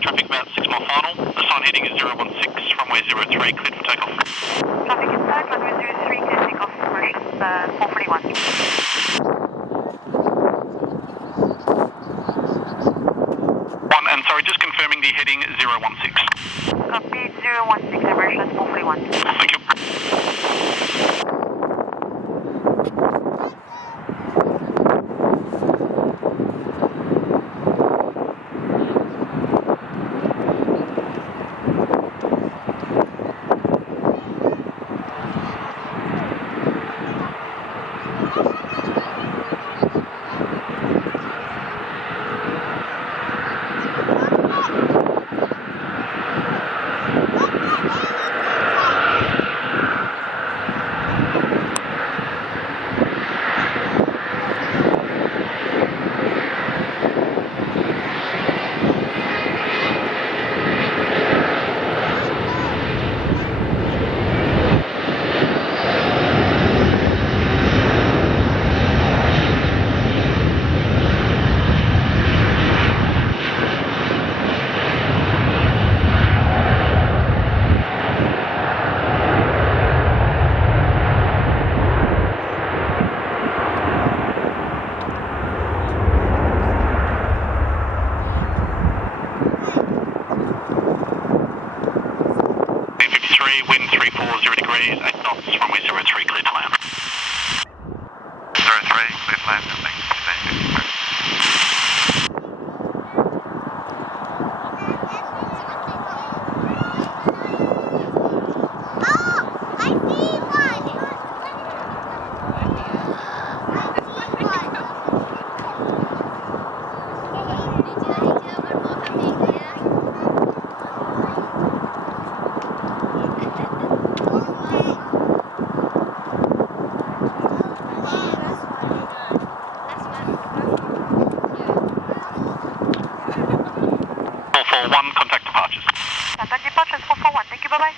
traffic about 6 mile final. The sign heading is 016, runway 03, cleared for takeoff. Traffic inside, runway 03, cleared takeoff, Mauritius 441. And sorry, just confirming the heading 016. Copy 016, Mauritius 441. Thank you. Wind 340 degrees, 8 knots, runway 03, clear to land. 03, clear to land, thanks. Contact departures. Contact departures 441, thank you, bye-bye.